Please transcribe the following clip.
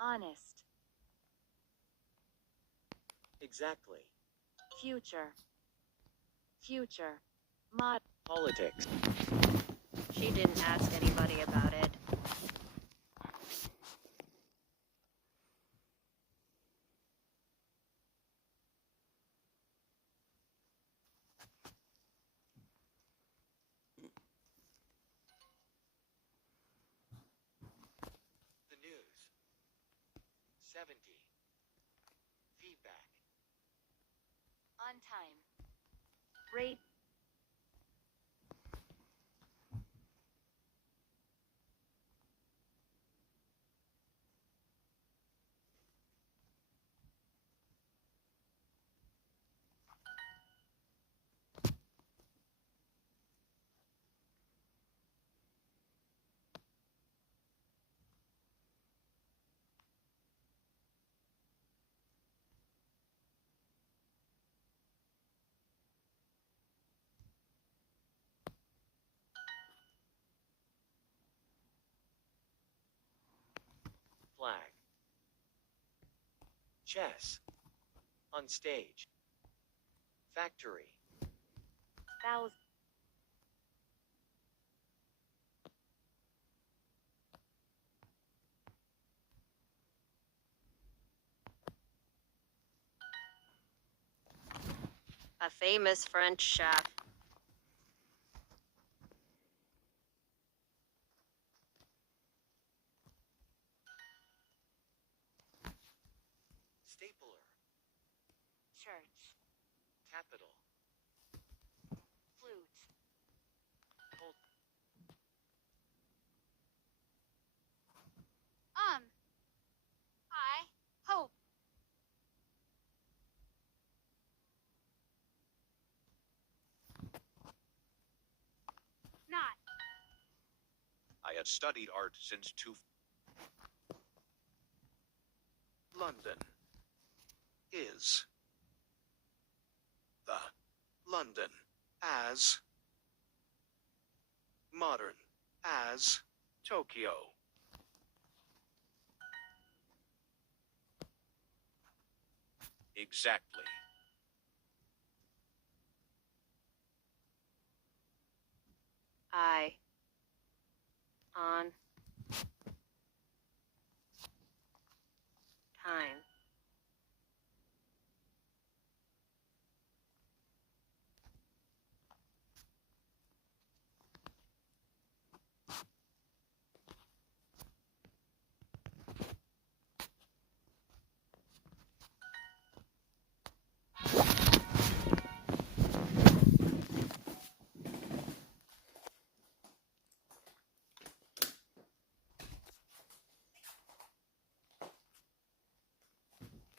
Honest. Exactly. Future. Future. Mod. Politics. She didn't ask anybody about it. The news. 70. Feedback. On time. Rate. Flag. Chess. On stage. Factory. Thousand. A famous French chef. Stapler. Church. Capital. Flute. Cold. I hope. Not. I have studied art since London is the London as modern as Tokyo. Exactly. I. On.